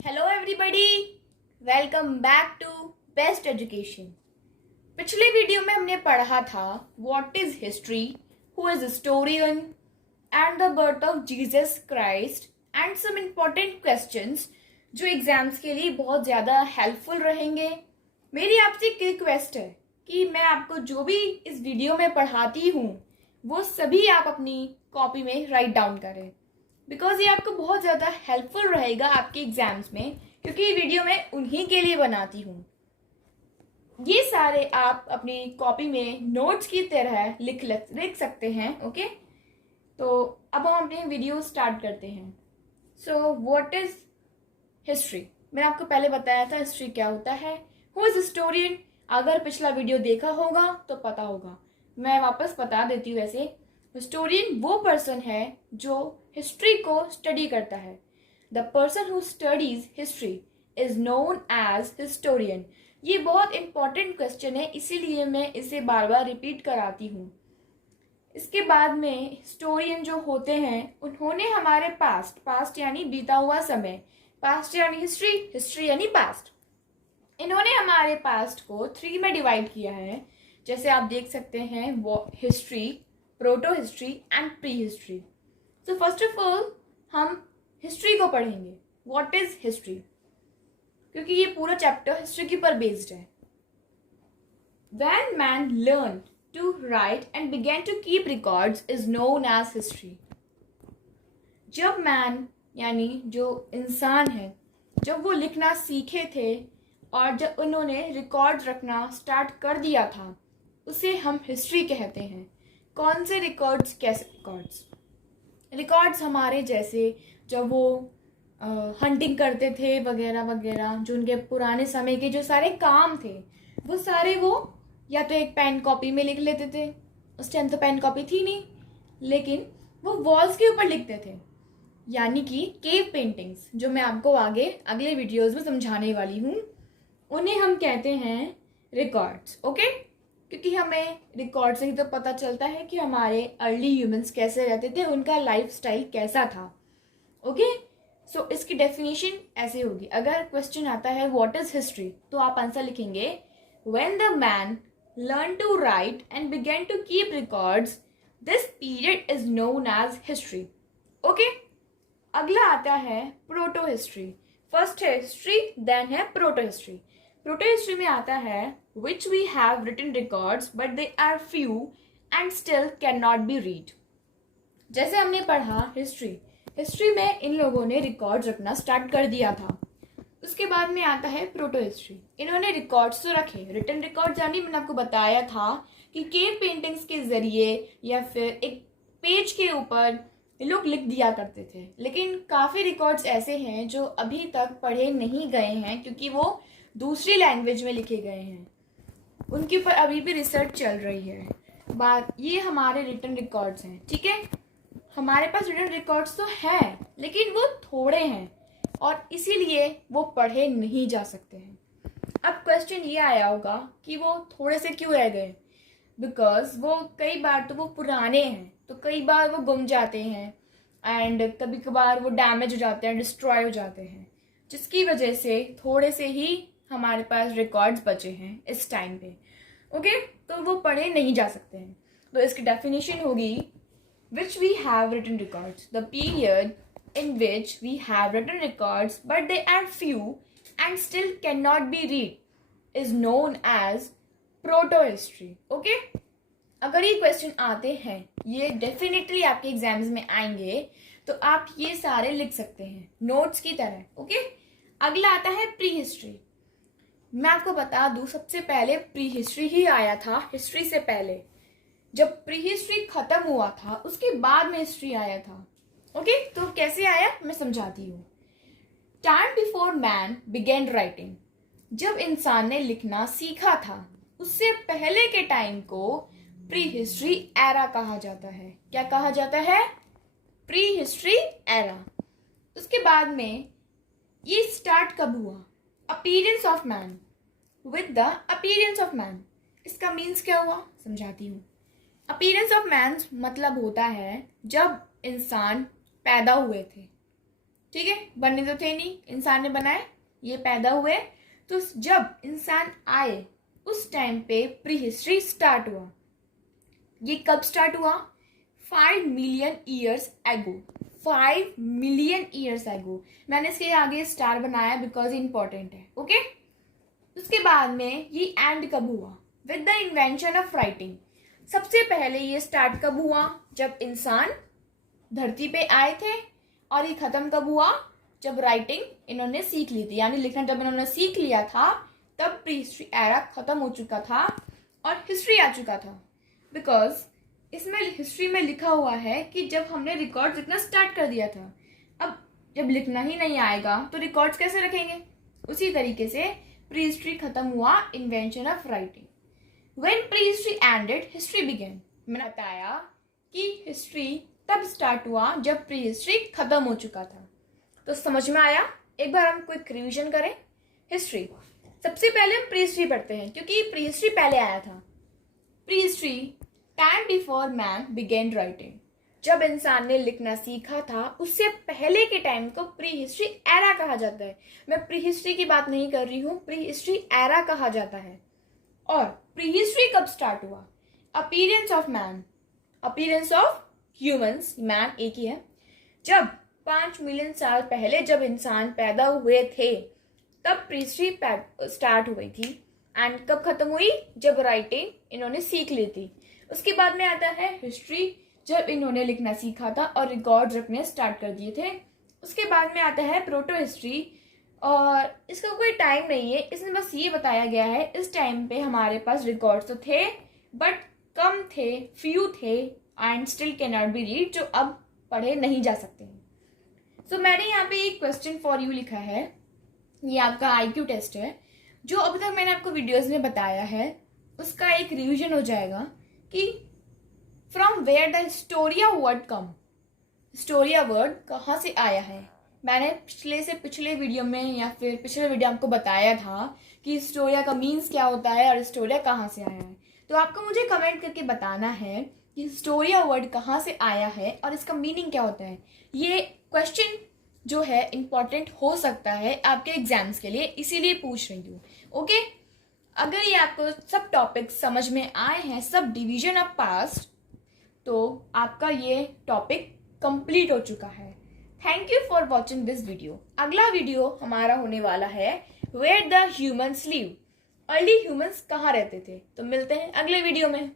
Hello everybody, welcome back to Best Education. पिछले video में हमने पढ़ा था what is history, who is historian and the birth of Jesus Christ and some important questions जो exams के लिए बहुत ज़्यादा हेल्पफुल रहेंगे। मेरी आपसे एक रिक्वेस्ट है कि मैं आपको जो भी इस वीडियो में पढ़ाती हूँ वो सभी आप अपनी कॉपी में राइट डाउन करें, बिकॉज ये आपको बहुत ज़्यादा हेल्पफुल रहेगा आपके एग्जाम्स में, क्योंकि ये वीडियो मैं उन्हीं के लिए बनाती हूँ। ये सारे आप अपनी कॉपी में नोट्स की तरह लिख सकते हैं। ओके, तो अब हम अपने वीडियो स्टार्ट करते हैं। So what is history? मैंने आपको पहले बताया था हिस्ट्री क्या होता है। Who is historian? अगर पिछला वीडियो देखा होगा तो पता होगा, मैं वापस बता देती हूँ। वैसे हिस्टोरियन वो पर्सन है जो हिस्ट्री को स्टडी करता है। The person who studies history is known as historian. ये बहुत इंपॉर्टेंट क्वेश्चन है, इसीलिए मैं इसे बार बार रिपीट कराती हूँ। इसके बाद में हिस्टोरियन जो होते हैं उन्होंने हमारे पास्ट यानी बीता हुआ समय, पास्ट यानी हिस्ट्री, हिस्ट्री यानी पास्ट, इन्होंने हमारे पास्ट को 3 में डिवाइड किया है। जैसे आप देख सकते हैं वो history, proto history and prehistory. So first of all हम हिस्ट्री को पढ़ेंगे। What is history? क्योंकि ये पूरा चैप्टर हिस्ट्री के ऊपर बेस्ड है। When man learn to write and began to keep records is known as history. जब मैन यानी जो इंसान है, जब वो लिखना सीखे थे और जब उन्होंने रिकॉर्ड्स रखना स्टार्ट कर दिया था, उसे हम हिस्ट्री कहते हैं। कौन से रिकॉर्ड्स? कैसे रिकॉर्ड्स? रिकॉर्ड्स हमारे जैसे जब वो हंटिंग करते थे वगैरह वगैरह, जो उनके पुराने समय के जो सारे काम थे वो सारे वो या तो एक पेन कॉपी में लिख लेते थे। उस टाइम तो पेन कॉपी थी नहीं, लेकिन वो वॉल्स के ऊपर लिखते थे, यानी कि केव पेंटिंग्स, जो मैं आपको आगे अगले वीडियोस में समझाने वाली हूँ, उन्हें हम कहते हैं रिकॉर्ड्स। ओके, क्योंकि हमें रिकॉर्ड से ही तो पता चलता है कि हमारे अर्ली ह्यूमंस कैसे रहते थे, उनका लाइफस्टाइल कैसा था। ओके, सो इसकी डेफिनेशन ऐसे होगी। अगर क्वेश्चन आता है व्हाट इज हिस्ट्री, तो आप आंसर लिखेंगे when the man learn to write and began to keep records, this period is known as history. Okay, अगला आता है प्रोटो हिस्ट्री। फर्स्ट है हिस्ट्री, देन है प्रोटो हिस्ट्री। प्रोटो हिस्ट्री में आता है which we have written records but they are few and still cannot be read। जैसे हमने पढ़ा हिस्ट्री में इन लोगों ने रिकॉर्ड्स रखना स्टार्ट कर दिया था। उसके बाद में आता है प्रोटो हिस्ट्री। इन्होंने रिकॉर्ड्स तो रखे, रिटन रिकॉर्ड्स, यानी मैंने आपको बताया था कि केव पेंटिंग्स के जरिए या फिर एक पेज के ऊपर लोग लिख दिया करते थे। लेकिन काफ़ी रिकॉर्ड्स ऐसे हैं जो अभी तक पढ़े नहीं गए हैं, क्योंकि वो दूसरी लैंग्वेज में लिखे गए हैं। उनके ऊपर अभी भी रिसर्च चल रही है। बात ये हमारे रिटन रिकॉर्ड्स हैं, ठीक है। हमारे पास रिटन रिकॉर्ड्स तो हैं, लेकिन वो थोड़े हैं और इसीलिए वो पढ़े नहीं जा सकते हैं। अब क्वेश्चन ये आया होगा कि वो थोड़े से क्यों रह गए? बिकॉज वो कई बार तो वो पुराने हैं, तो कई बार वो गुम जाते हैं एंड कभी कभार वो डैमेज हो जाते हैं, डिस्ट्रॉय हो जाते हैं, जिसकी वजह से थोड़े से ही हमारे पास रिकॉर्ड्स बचे हैं इस टाइम पे। ओके, तो वो पढ़े नहीं जा सकते हैं। तो इसकी डेफिनेशन होगी which we have written records, the period in which we have written records but they are few and still can not be read is known as proto history. Okay, अगर ये क्वेश्चन आते हैं, ये definitely आपके exams में आएंगे, तो आप ये सारे लिख सकते हैं नोट्स की तरह। ओके, अगला आता है प्री हिस्ट्री। मैं आपको बता दूं, सबसे पहले प्री हिस्ट्री ही आया था। हिस्ट्री से पहले जब प्री हिस्ट्री खत्म हुआ था, उसके बाद में हिस्ट्री आया था। ओके, तो कैसे आया मैं समझाती हूँ। Time before man began writing, जब इंसान ने लिखना सीखा था, उससे पहले के टाइम को प्री हिस्ट्री एरा कहा जाता है। क्या कहा जाता है? Pre history era. उसके बाद में ये स्टार्ट कब हुआ? Appearance of man, with the appearance of man. इसका मीन्स क्या हुआ समझाती हूँ। अपीयरेंस ऑफ मैन मतलब होता है जब इंसान पैदा हुए थे, ठीक है, बने तो थे नहीं, इंसान ने बनाए, ये पैदा हुए। तो जब इंसान आए उस टाइम पे प्री हिस्ट्री स्टार्ट हुआ। ये कब स्टार्ट हुआ? 5 million years ago. 5 million years ago. मैंने इसके आगे स्टार बनाया बिकॉज इंपॉर्टेंट है। ओके, उसके बाद में ये एंड कब हुआ? With the invention of writing. सबसे पहले ये स्टार्ट कब हुआ? जब इंसान धरती पे आए थे। और ये खत्म कब हुआ? जब राइटिंग इन्होंने सीख ली थी, यानी लिखना जब इन्होंने सीख लिया था तब प्री हिस्ट्री एरा खत्म हो चुका था और हिस्ट्री आ चुका था। बिकॉज इसमें हिस्ट्री में लिखा हुआ है कि जब हमने रिकॉर्ड लिखना स्टार्ट कर दिया था, अब जब लिखना ही नहीं आएगा तो रिकॉर्ड्स कैसे रखेंगे? उसी तरीके से प्री हिस्ट्री खत्म हुआ, invention of writing. When prehistory ended history began. मैंने बताया कि हिस्ट्री तब स्टार्ट हुआ जब प्री हिस्ट्री खत्म हो चुका था। तो समझ में आया? एक बार हम क्विक रिवीजन करें। हिस्ट्री, सबसे पहले हम प्री हिस्ट्री पढ़ते हैं क्योंकि प्री हिस्ट्री पहले आया था। Prehistory, time before man began writing. जब इंसान ने लिखना सीखा था उससे पहले के टाइम को प्री हिस्ट्री एरा कहा जाता है। मैं प्री हिस्ट्री की बात नहीं कर रही हूँ, प्री हिस्ट्री एरा कहा जाता है। और प्री हिस्ट्री कब स्टार्ट हुआ? Appearance of man, appearance of humans, man एक ही है। जब 5 मिलियन साल पहले जब इंसान पैदा हुए थे तब प्री हिस्ट्री स्टार्ट हुई थी। एंड कब खत्म हुई? जब राइटिंग इन्होंने सीख ली थी। उसके बाद में आता है हिस्ट्री, जब इन्होंने लिखना सीखा था और रिकॉर्ड रखने स्टार्ट कर दिए थे। उसके बाद में आता है प्रोटो हिस्ट्री, और इसका कोई टाइम नहीं है, इसमें बस ये बताया गया है इस टाइम पे हमारे पास रिकॉर्ड तो थे बट कम थे, फ्यू थे and still can not be read, जो अब पढ़े नहीं जा सकते हैं। तो मैंने यहाँ पे एक क्वेश्चन फॉर यू लिखा है, ये आपका आईक्यू टेस्ट है। जो अभी तक मैंने आपको वीडियोस में बताया है उसका एक रिवीजन हो जाएगा कि from where the historia word come. Historia word कहाँ से आया है? मैंने पिछले वीडियो में या फिर पिछले वीडियो आपको बताया था कि हिस्टोरिया का मीन्स क्या होता है और हिस्टोरिया कहाँ से आया है। तो आपको मुझे कमेंट करके बताना है कि हिस्टोरिया वर्ड कहाँ से आया है और इसका मीनिंग क्या होता है। ये क्वेश्चन जो है इम्पॉर्टेंट हो सकता है आपके एग्जाम्स के लिए, इसीलिए पूछ रही हूँ। ओके, अगर ये आपको सब टॉपिक समझ में आए हैं, सब डिवीजन ऑफ पास्ट, तो आपका ये टॉपिक कंप्लीट हो चुका है। Thank you for watching this video. अगला वीडियो हमारा होने वाला है where the humans live. Early humans कहाँ रहते थे। तो मिलते हैं अगले वीडियो में।